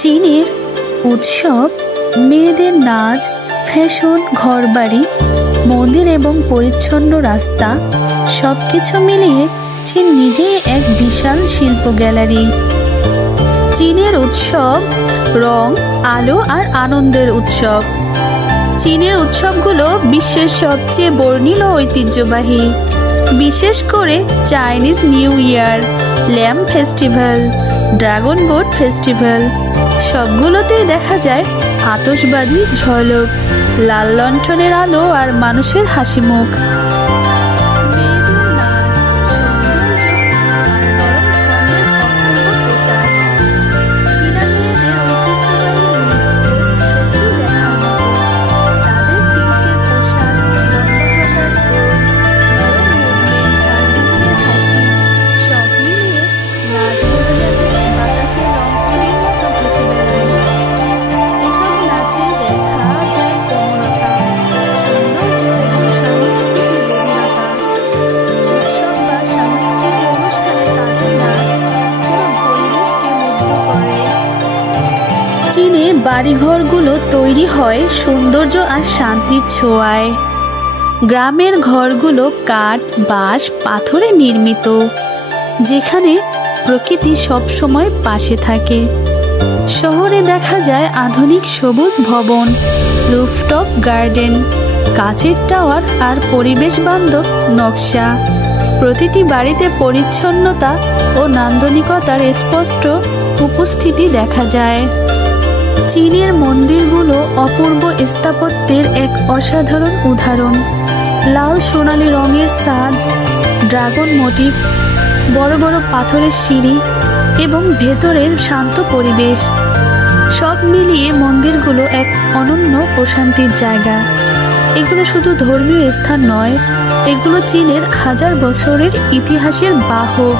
চীনের উৎসব, মেয়েদের নাচ, ফ্যাশন, ঘরবাড়ি, মন্দির এবং পরিচ্ছন্ন রাস্তা সবকিছু মিলিয়ে চীন নিজেই এক বিশাল শিল্প গ্যালারি। চীনের উৎসব রং, আলো আর আনন্দের উৎসব। চীনের উৎসবগুলো বিশ্বের সবচেয়ে বর্ণিল ও ঐতিহ্যবাহী, বিশেষ করে Chinese New Year, lamp festival, dragon boat festival সবগুলোতেই দেখা যায় আতশবাজি, ঝলক, লাল লণ্ঠনের আলো আর মানুষের হাসি মুখ। চীনে বাড়িঘরগুলো তৈরি হয় সৌন্দর্য আর শান্তির ছোঁয়ায়। গ্রামের ঘরগুলো কাঠ, বাঁশ, পাথরে নির্মিত, যেখানে প্রকৃতি সবসময় পাশে থাকে। শহরে দেখা যায় আধুনিক সবুজ ভবন, রুফটপ গার্ডেন, কাচের টাওয়ার আর পরিবেশ বান্ধব নকশা। প্রতিটি বাড়িতে পরিচ্ছন্নতা ও নান্দনিকতার স্পষ্ট উপস্থিতি দেখা যায়। চীনের মন্দিরগুলো অপূর্ব স্থাপত্যের এক অসাধারণ উদাহরণ। লাল সোনালী রঙের ছাদ, ড্রাগন মোটিভ, বড় বড় পাথরের সিঁড়ি এবং ভেতরের শান্ত পরিবেশ সব মিলিয়ে মন্দিরগুলো এক অনন্য প্রশান্তির জায়গা। এগুলো শুধু ধর্মীয় স্থান নয়, এগুলো চীনের হাজার বছরের ইতিহাসের বাহক।